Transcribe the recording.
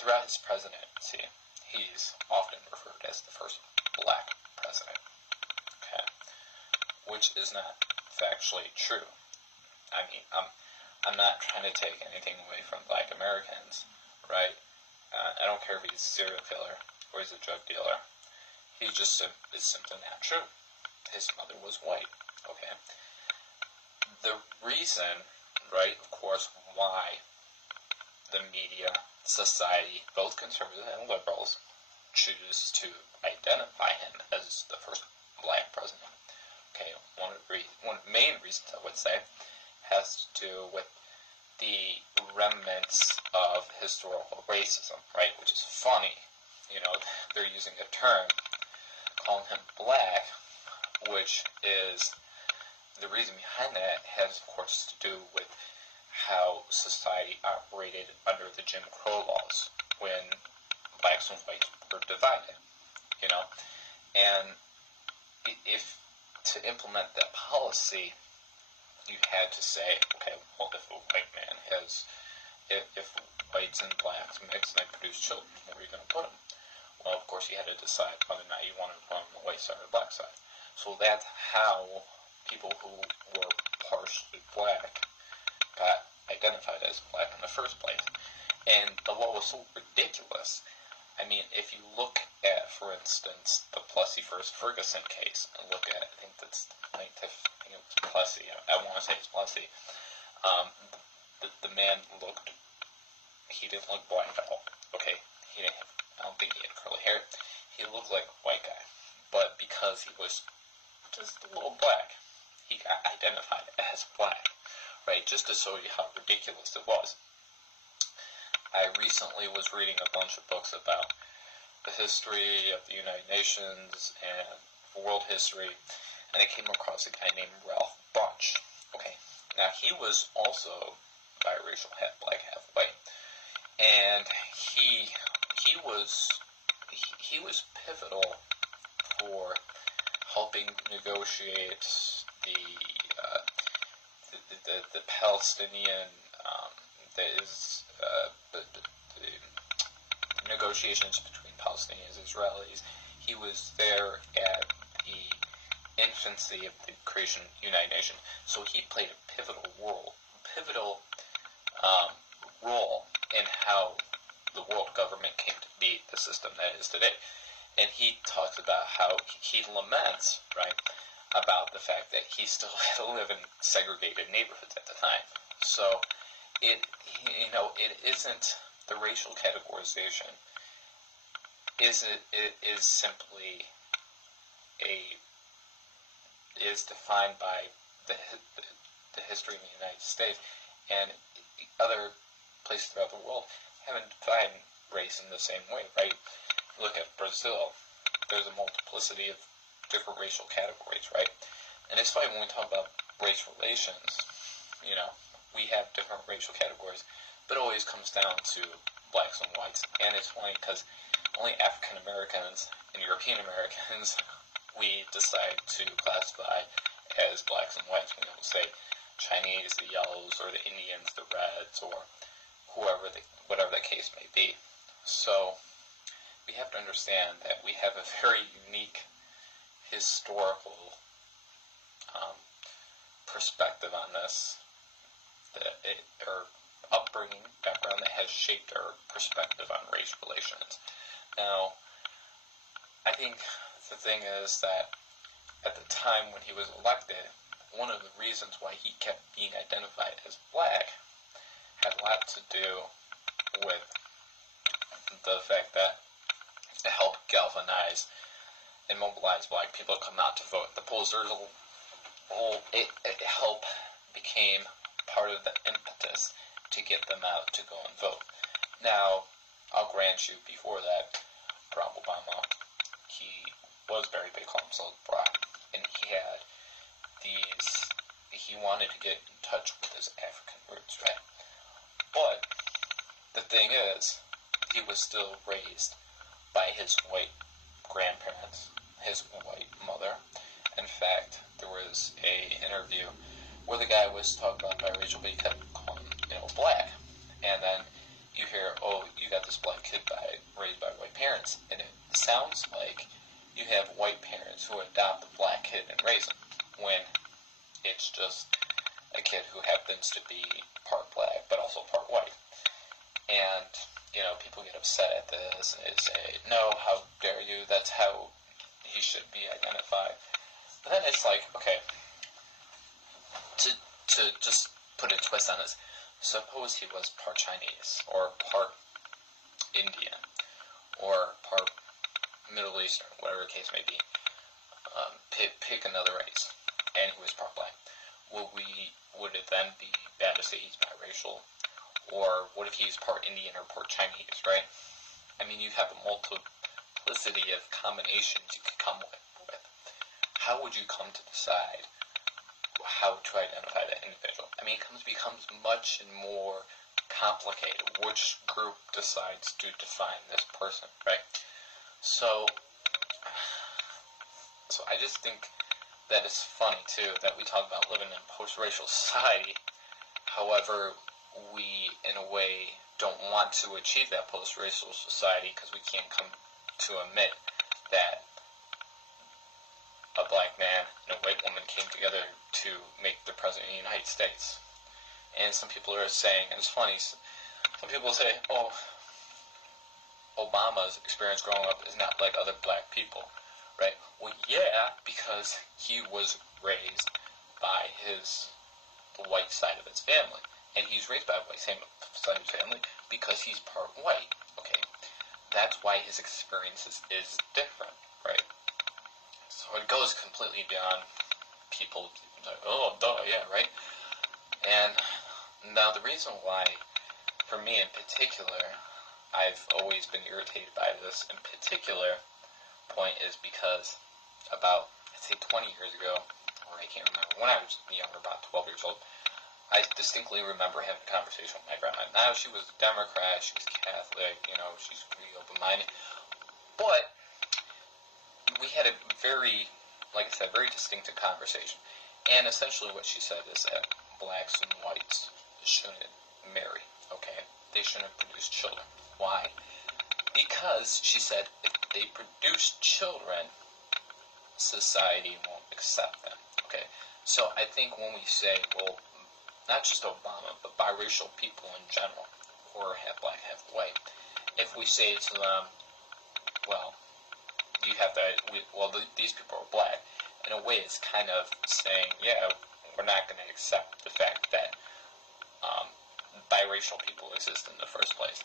throughout his presidency, he's often referred as the first black president, okay, which is not factually true. I mean, I'm not trying to take anything away from black Americans, right? I don't care if he's a serial killer or he's a drug dealer. He just is simply not true. His mother was white, okay? The reason, right, of course, why the media, society, both conservatives and liberals, choose to identify him as the first black president, okay, one of the main reasons I would say has to do with the remnants of historical racism, right, which is funny. You know, they're using a term, calling him black, which is, the reason behind that has, of course, to do with how society operated under the Jim Crow laws when blacks and whites were divided, you know. And if to implement that policy, you had to say, okay, well, if a white man has, if whites and blacks mix and they produce children, where are you going to put them? Well, of course, you had to decide whether or not you wanted to put them on the white side or the black side. So that's how people who were partially black got identified as black in the first place. And the law was so ridiculous. I mean, if you look at, for instance, the Plessy versus Ferguson case, and look at, I think that's the plaintiff, I think it was Plessy, I want to say it's Plessy, the man looked, he didn't look black at all, okay? He didn't have, I don't think he had curly hair. He looked like a white guy. But because he was just a little black, he got identified as black, right? Just to show you how ridiculous it was. I recently was reading a bunch of books about the history of the United Nations and world history, and I came across a guy named Ralph Bunche. Okay, now he was also biracial, half black, half white, and he was pivotal for helping negotiate the Palestinian the negotiations between Palestinians and Israelis. He was there at the infancy of the creation of the United Nations, so he played a pivotal role in how the world government came to be the system that is today. And he talks about how he laments, right, about the fact that he still had to live in segregated neighborhoods at the time. So it isn't, the racial categorization is simply is defined by the history of the United States, and other places throughout the world haven't defined race in the same way, right? Look at Brazil. There's a multiplicity of different racial categories, right? And it's funny when we talk about race relations, you know, we have different racial categories, but it always comes down to blacks and whites. And it's funny because only African Americans and European Americans we decide to classify as blacks and whites. We don't say Chinese, the yellows, or the Indians, the reds, or whatever the case may be. So we have to understand that we have a very unique historical perspective on this, or upbringing, background that has shaped our perspective on race relations. Now, I think the thing is that at the time when he was elected, one of the reasons why he kept being identified as black had a lot to do with the fact that it helped galvanize and mobilize black people to come out to vote at the polls. There's it helped, became part of the impetus to get them out to go and vote. Now, I'll grant you, before that, Barack Obama, he was very big on himself black, and he wanted to get in touch with his African roots, right? But the thing is, he was still raised by his white grandparents, his white mother. In fact, there was an interview where the guy was talking about biracial, but he kept calling him, black. And then, you hear, oh, you got this black kid raised by white parents, and it sounds like you have white parents who adopt a black kid and raise him, when it's just a kid who happens to be part black but also part white. And, people get upset at this, and they say, no, how dare you, that's how he should be identified. But then it's like, okay, to just put a twist on this, suppose he was part Chinese, or part Indian, or part Middle Eastern, whatever the case may be. Pick another race, and he was part black. Would it then be bad to say he's biracial? Or what if he's part Indian or part Chinese, right? I mean, you have a multiplicity of combinations you could come with. How would you come to decide how to identify that individual? I mean, it becomes much more complicated. Which group decides to define this person, right? So I just think that it's funny, too, that we talk about living in a post-racial society. However, we, in a way, don't want to achieve that post-racial society because we can't come to admit that a black man and a white woman came together to make the president of the United States. And some people are saying, and it's funny, some people say, oh, Obama's experience growing up is not like other black people, right? Well, yeah, because he was raised by the white side of his family. And he's raised by a white side of his family because he's part white, okay? That's why his experience is different, right? So it goes completely beyond people like, oh, duh, yeah, right? And now the reason why, for me in particular, I've always been irritated by this in particular point is because about, I'd say 20 years ago, or I can't remember, when I was younger, about 12 years old, I distinctly remember having a conversation with my grandma. Now, she was a Democrat, she was Catholic, she's pretty open-minded. But we had a very, like I said, very distinctive conversation. And essentially what she said is that blacks and whites shouldn't marry, okay? They shouldn't produce children. Why? Because, she said, if they produce children, society won't accept them, okay? So I think when we say, well, not just Obama, but biracial people in general, or half black, half white, if we say to them, well, you have that, these people are black, in a way it's kind of saying, yeah, we're not going to accept the fact that biracial people exist in the first place.